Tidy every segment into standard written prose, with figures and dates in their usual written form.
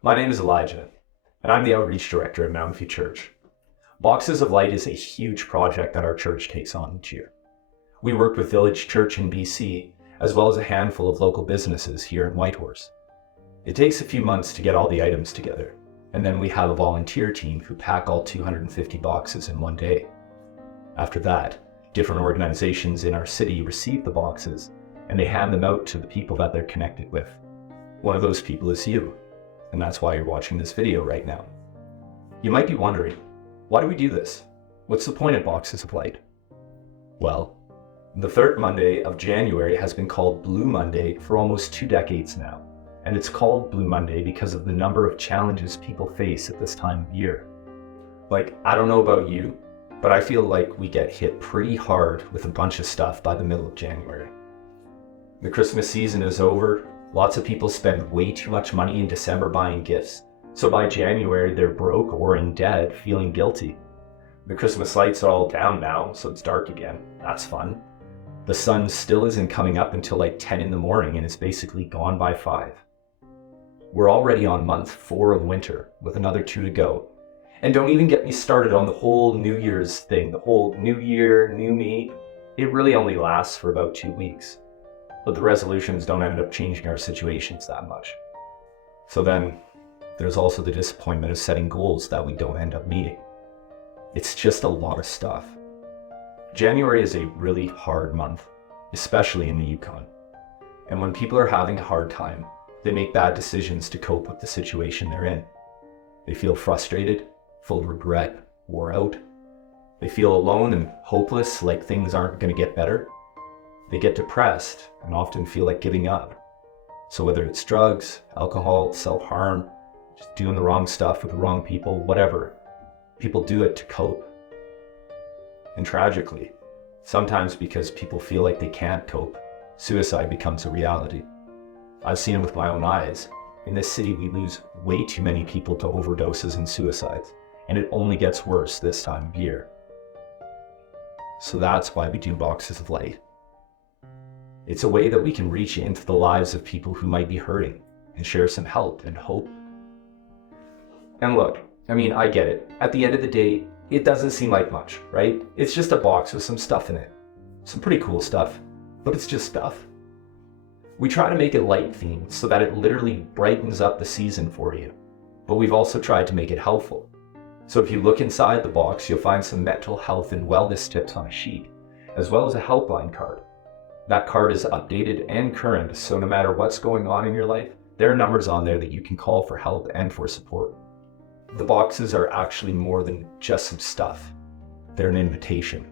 My name is Elijah, and I'm the Outreach Director at Mountain View Church. Boxes of Light is a huge project that our church takes on each year. We work with Village Church in BC, as well as a handful of local businesses here in Whitehorse. It takes a few months to get all the items together, and then we have a volunteer team who pack all 250 boxes in one day. After that, different organizations in our city receive the boxes, and they hand them out to the people that they're connected with. One of those people is you, and that's why you're watching this video right now. You might be wondering, why do we do this? What's the point of Boxes of Light? Well, the third Monday of January has been called Blue Monday for almost 2 decades now, and it's called Blue Monday because of the number of challenges people face at this time of year. I don't know about you, but I feel like we get hit pretty hard with a bunch of stuff by the middle of January. The Christmas season is over. Lots of people spend way too much money in December buying gifts, so by January they're broke or in debt, feeling guilty. The Christmas lights are all down now, so it's dark again. That's fun. The sun still isn't coming up until like 10 in the morning, and it's basically gone by 5. We're already on month 4 of winter, with another 2 to go. And don't even get me started on the whole New Year's thing, the whole New Year, New Me. It really only lasts for about 2 weeks. But the resolutions don't end up changing our situations that much. So then, there's also the disappointment of setting goals that we don't end up meeting. It's just a lot of stuff. January is a really hard month, especially in the Yukon. And when people are having a hard time, they make bad decisions to cope with the situation they're in. They feel frustrated, full of regret, wore out. They feel alone and hopeless, like things aren't going to get better. They get depressed and often feel like giving up. So whether it's drugs, alcohol, self-harm, just doing the wrong stuff with the wrong people, whatever, people do it to cope. And tragically, sometimes because people feel like they can't cope, suicide becomes a reality. I've seen it with my own eyes. In this city, we lose way too many people to overdoses and suicides, and it only gets worse this time of year. So that's why we do Boxes of Light. It's a way that we can reach into the lives of people who might be hurting and share some help and hope. And look, I get it. At the end of the day, it doesn't seem like much, right? It's just a box with some stuff in it. Some pretty cool stuff, but it's just stuff. We try to make it light themed so that it literally brightens up the season for you, but we've also tried to make it helpful. So if you look inside the box, you'll find some mental health and wellness tips on a sheet, as well as a helpline card. That card is updated and current, so no matter what's going on in your life, there are numbers on there that you can call for help and for support. The boxes are actually more than just some stuff. They're an invitation.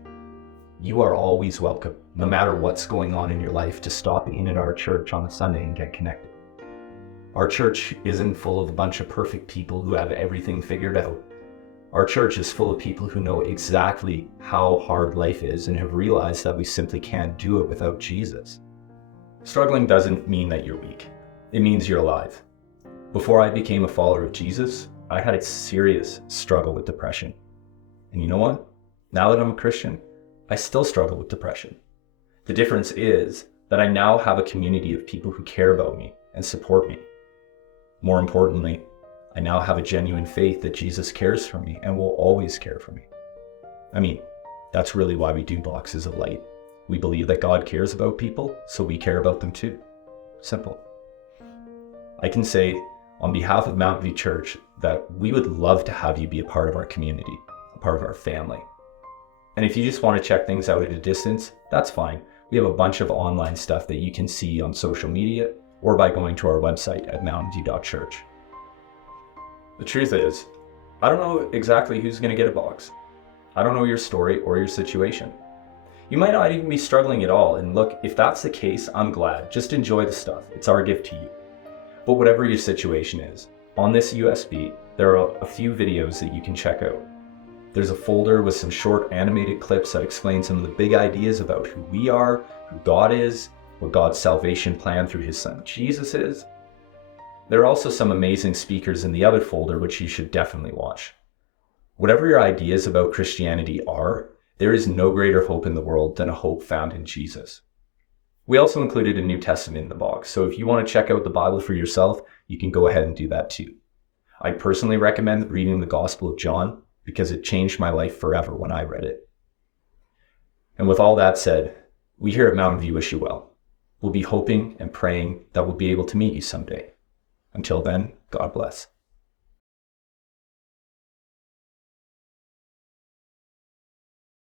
You are always welcome, no matter what's going on in your life, to stop in at our church on a Sunday and get connected. Our church isn't full of a bunch of perfect people who have everything figured out. Our church is full of people who know exactly how hard life is and have realized that we simply can't do it without Jesus. Struggling doesn't mean that you're weak. It means you're alive. Before I became a follower of Jesus, I had a serious struggle with depression. And you know what? Now that I'm a Christian, I still struggle with depression. The difference is that I now have a community of people who care about me and support me. More importantly, I now have a genuine faith that Jesus cares for me and will always care for me. That's really why we do Boxes of Light. We believe that God cares about people, so we care about them too. Simple. I can say on behalf of Mountain View Church that we would love to have you be a part of our community, a part of our family. And if you just want to check things out at a distance, that's fine. We have a bunch of online stuff that you can see on social media or by going to our website at mountainview.church. The truth is, I don't know exactly who's going to get a box. I don't know your story or your situation. You might not even be struggling at all, and look, if that's the case, I'm glad. Just enjoy the stuff. It's our gift to you. But whatever your situation is, on this USB, there are a few videos that you can check out. There's a folder with some short animated clips that explain some of the big ideas about who we are, who God is, what God's salvation plan through his son Jesus is. There are also some amazing speakers in the other folder, which you should definitely watch. Whatever your ideas about Christianity are, there is no greater hope in the world than a hope found in Jesus. We also included a New Testament in the box, so if you want to check out the Bible for yourself, you can go ahead and do that too. I personally recommend reading the Gospel of John because it changed my life forever when I read it. And with all that said, we here at Mountain View wish you well. We'll be hoping and praying that we'll be able to meet you someday. Until then, God bless.